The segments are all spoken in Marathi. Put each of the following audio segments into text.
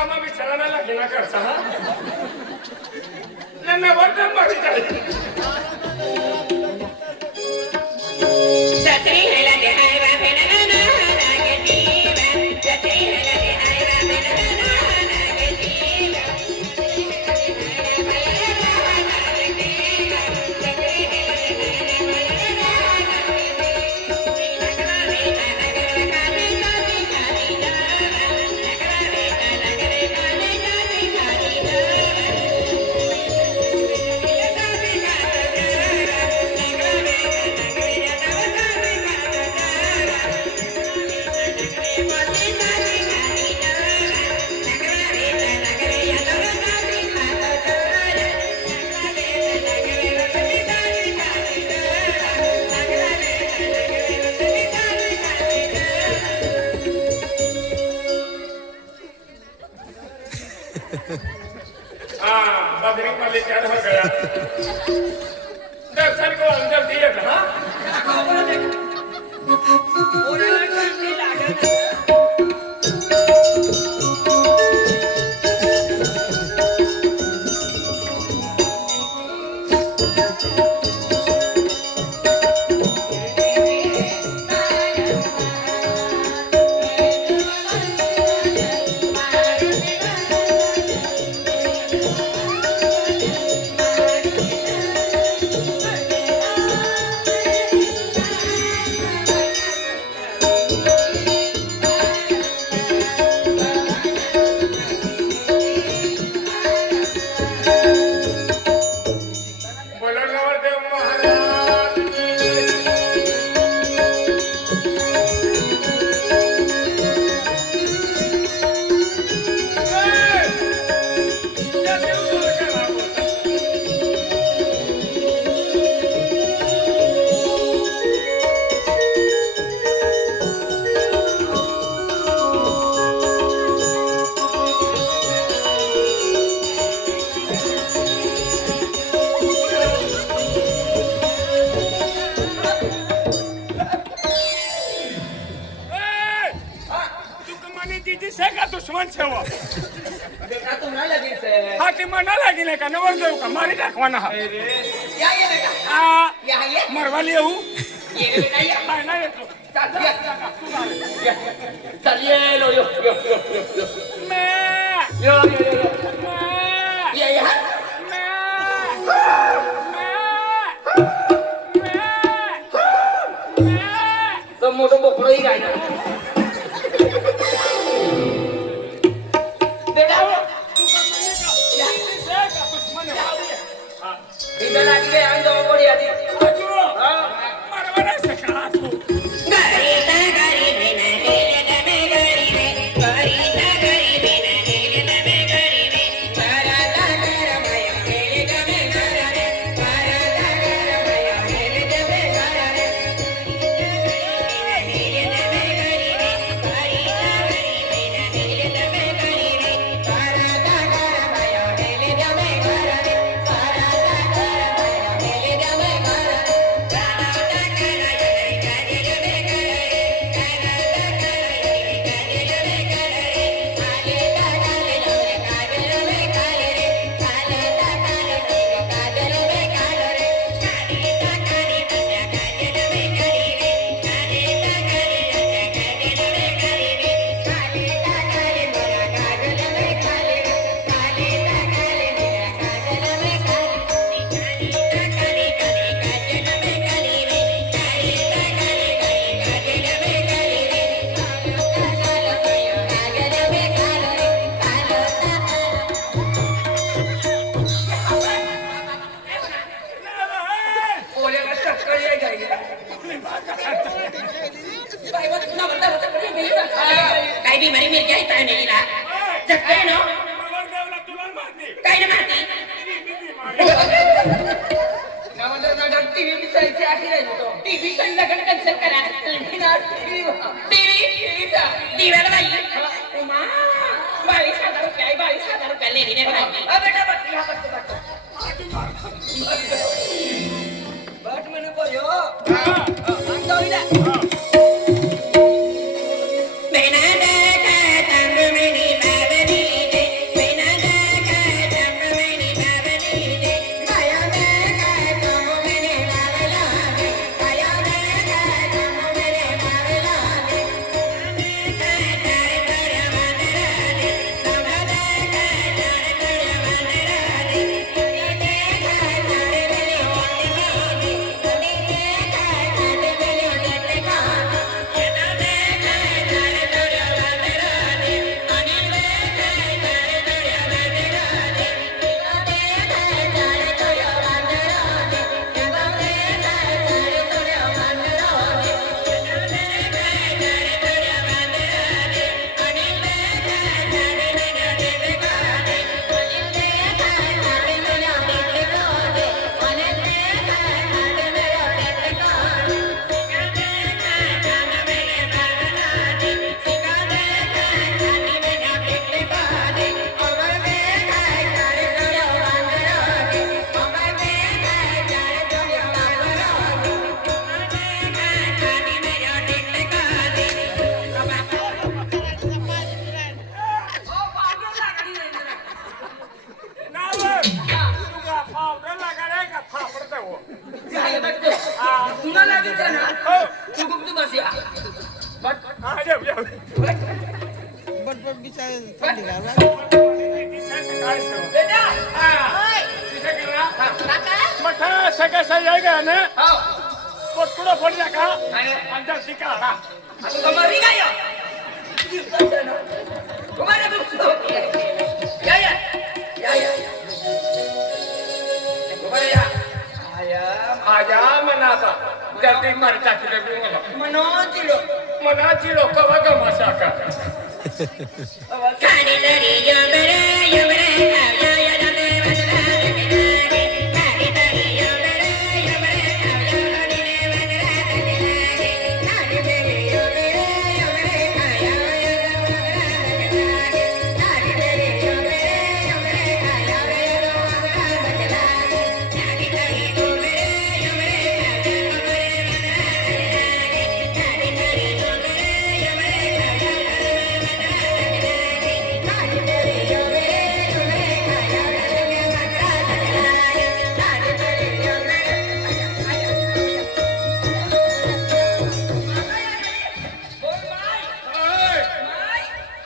आम्हा विचारायला लागेल ना करता हा नाही वर्तन मारी जाईल सत्री हेला दे हाय बा फेना ना नागती सत्री हेला दे हाय बा फेना ना नागती बदरी वाले क्या हो गया दर्शन को अंदर दिए था दुश्मन से वो देखा तो ना लगी से हाँ कि मना लगी नहीं का नवर देव का मारी रखवाना है या ये बेटा या ये मरवा लिया हूँ ये बेटा ये ना ये तो चलिए लो यो यो यो यो मैं यो यो यो मैं ये ये तो मोटो बोकड़ो ही गायना इधर आ गए हम तो बड़ी आदि मरवाना से कहा तू गरीता गरीबी ना हेले दमे गरीबी गरीता गरीबी ना हेले दमे गरीबी परदा करमया हेले दमे गररे परदा करमया हेले दमे गररे हेले दमे गरीबी गरीता गरीबी ना हेले दमे गरीबी परदा करमया हेले दमे गररे काय बी मरी मिरची आहे काय नाही ना जगते ना काय ना मारती गावाला नाटक टीव्ही दिसायची अशी नाही तो टीव्ही संध्याकाळी कॅन्सल करा टीव्ही दिव्याला बाई उमा 22,000 रुपये आहे 22,000 रुपये लेणी नाही बेटा बट या बट बट म्हणू बोलो अंदर इला बेना का तंग में नी लावनी काय सवय? बेटा हा. तिथे करा. काका मोठा सगळं सगळं ना हो पुढं पडल्या का आणि अंतर शिका हा आता तुम्हाला काय या तुम्हाला या या या या तुम्हाला या माझ्या मनाचा जल्दी मरता तुझे मला मनोजी लोक मनाची लोक बघा मासा का काढी तरी यमरे यमरे खाव्या या दमे वदला दमे काढी तरी यमरे यमरे खाव्या दिने वदला दमे काढी तरी यमरे यमरे खाव्या या वदला दमे काढी तरी यमरे यमरे खाव्या या वदला दमे काढी तरी यमरे यमरे खाव्या काढी तरी यमरे यमरे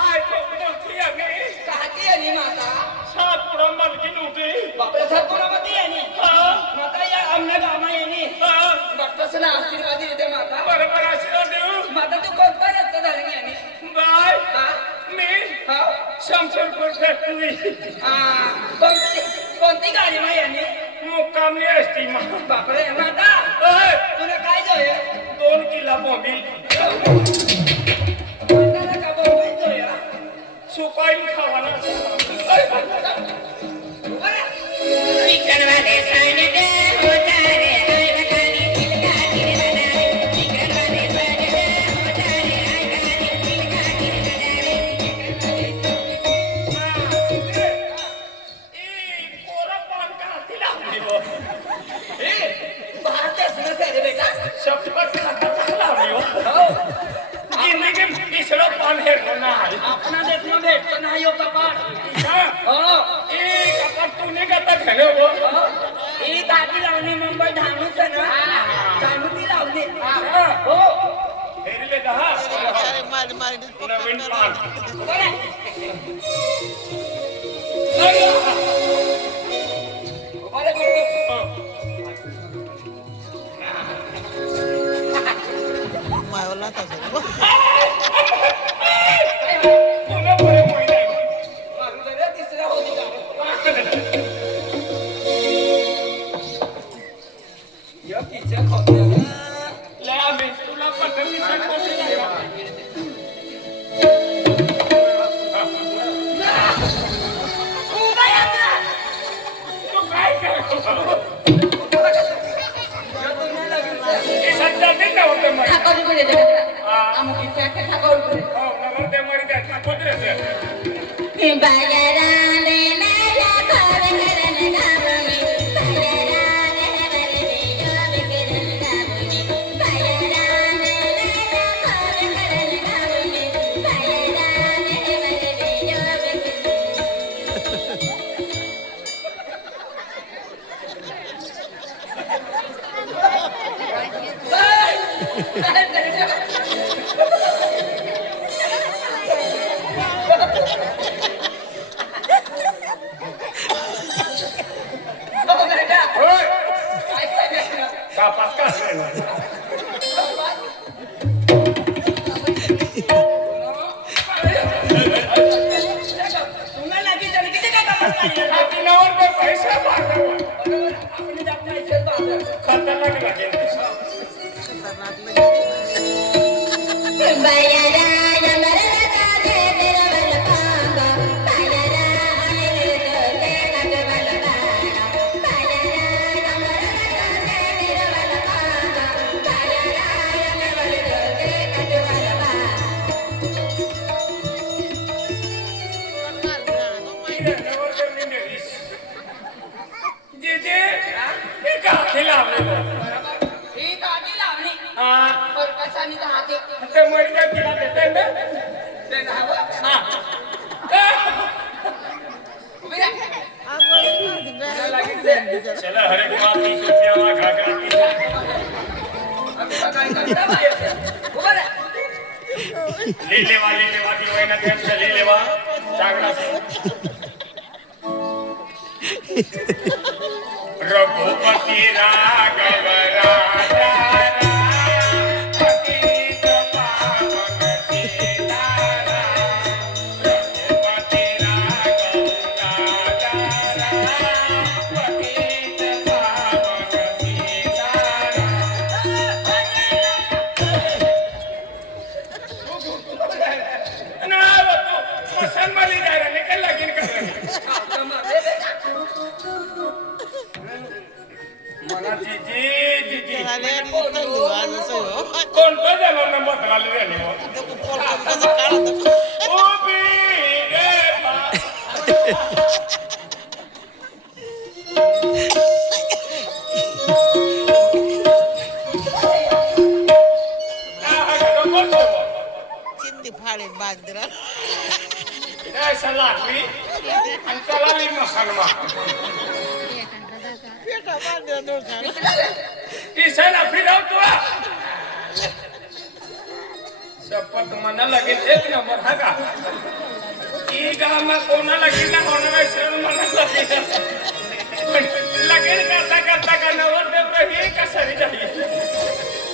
हाय कोणती आम्ही काकी आणि माता सात पुढं मालकी नव्हती बापरे सद्गुणावती आणि हा माता या आमच्या गावा येणे हा डॉक्टरसना आशीर्वाद देते माता बरोबर आशीर्वाद देऊ माता तू कोणता रस्त झाली आणि बाय हा मी हा शमशेरपूर फॅक्टरी कोणती गाडी माई आणि मुक्कामली असती मग बापरे माता तुला काय जोय 2 किलो मोबिल माताला का बोलवाय जोय सुपारी खावाला चिकनवाले साने होता रे हाय बकानी तिलका किरदाने चिकनवाले साने होता रे हाय बकानी तिलका किरदाने कोरा पान का तिला भारत असणं सारे बेटा शपथ खाता लावली हो जिंदगी इसरो पान हे होणार आपला देश में भेटतो नाही हो कपाट हो कपाट तूने कता घेणे हो ही दादी लावली मुंबई धानूच ना धानूची लावली हो हेरीले दहा नवीन पान बरं करतो पुन्हा बरे महिने मागं तिसरा होती का किचन होतं ले आम्ही तुला पटकन सांगतो तू काय करतो हे सध्या नाही ना होतं मग ठाकूर कडे जातात आमुकी चाटे ठाकूर कडे हो नगर ते मरी त्या कुत्र्याचं बाजाराने मेला भाव करण गावणे बाजाराने बलवे जोब करण गावणे बाजाराने मेला भाव करण गावणे बाजाराने बलवे जोब होय कापास का असं तुम्हाला की जण किती काय कामात नाही हातीनावर ते पैसा मारला आपण आपल्या इच्छेत बाजार खतरनाक लागेल बाजाराने मरता दे तेरवल पांगा बाजाराने मिलतो ते कटवल पांगा बाजाराने मरता दे तेरवल पांगा बाजाराने मिलतो ते कटवल पांगा जे जे हे का खिलावले ही गाडी लावणी हा पर कशाने हाते ते मरी त्या तिला देते ना ते नाव हा उभी राहा लागितले चला हरे माती सुत्यावा घागराती आता काय करता उभा राहा लीले वाली मेहनत एम चली लेवा चांगला रघुपति राघव राजा राम, पतित पावन सीताराम। रघुपति राघव राजा राम, पतित पावन सीताराम। ना वो तो पसंद वाली जा रहा निकल लगिन कर मला जीजी जीजी कोण तो जमा में बोतला ले रे नो ओ बी रे बा चिंदी फाडे बांधरा इधर सलामी अंतराली मसलमा पेटा बांधरा नो इशारा फिराव तो शपथ मना लगे एक नंबर हा का ई गाव में कोणा लगे ना होणार शरण मला लगे करता करता का नवर देव हे कसरी जाई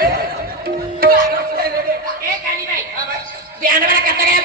ए कालीबाई, ध्यानवा कचऱ्या